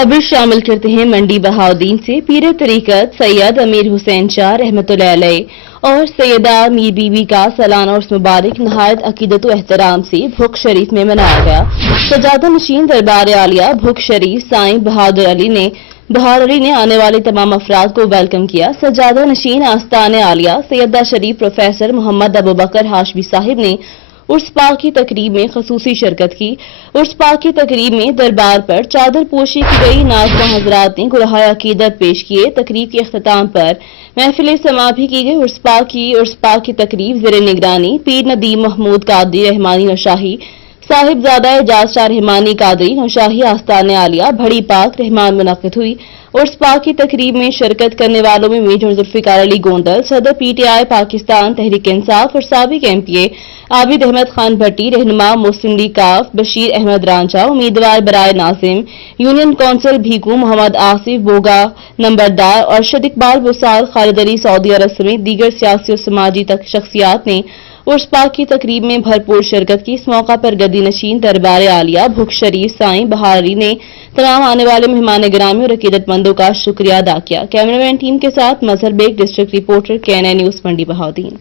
खबर शामिल करते हैं मंडी बहाउद्दीन से। पीर तरीकत सैयद अमीर हुसैन शाह रहमतुल्लाह अलैह और सैयदा मीर बीबी का सालाना उर्स मुबारक नहायत अकीदत व एहतराम से भुख शरीफ में मनाया गया। सजादा नशीन दरबार आलिया भुख शरीफ साईं बहादुर अली ने आने वाले तमाम अफराद को वेलकम किया। सजादा नशीन आस्ताने आलिया सैयदा शरीफ प्रोफेसर मोहम्मद अबू बकर हाशमी साहिब ने उर्स पाक की तकरीब में खसूसी शिरकत की। उर्स पाक की तकरीब में दरबार पर चादर पोशी की गई। नाज़िम हजरात ने गुरहाय अकीदत पेश किए। तकरीब के अख्ताम पर महफिल समा भी की गई। उर्स पाक की तकरीब ज़ेर निगरानी पीर नदीम महमूद कादरी रहमानी नौशाही साहिबजादा एजाज शाह रहमानी कादरी नौशाही आस्ताने आलिया भड़ी पाक रहमान मुनक्किद हुई। उर्स पाक की तकरीब में शिरकत करने वालों में मेजर जुल्फिकार अली गोंदल, सदर पीटीआई पाकिस्तान तहरीक इंसाफ और साबिक एमपीए आबिद अहमद खान भट्टी, रहनुमा मुस्लिम लीग काफ बशीर अहमद रांझा, उम्मीदवार बराए नाजिम यूनियन कौंसिल भीकू मोहम्मद आसिफ बोगा नंबरदार, अरशद इकबाल बुसार, खालिद अली सऊदी अरब समेत दीगर सियासी और समाजी शख्सियात ने उर्स पाक की तकरीब में भरपूर शिरकत की। इस मौका पर गद्दी नशीन दरबार आलिया भुख शरीफ साईं बहार अली ने तमाम आने वाले मेहमान गिरामी और अकीदतमंदों का शुक्रिया अदा किया। कैमरामैन टीम के साथ Mazhar Baig, district reporter KNN news Mandi Bahauddin.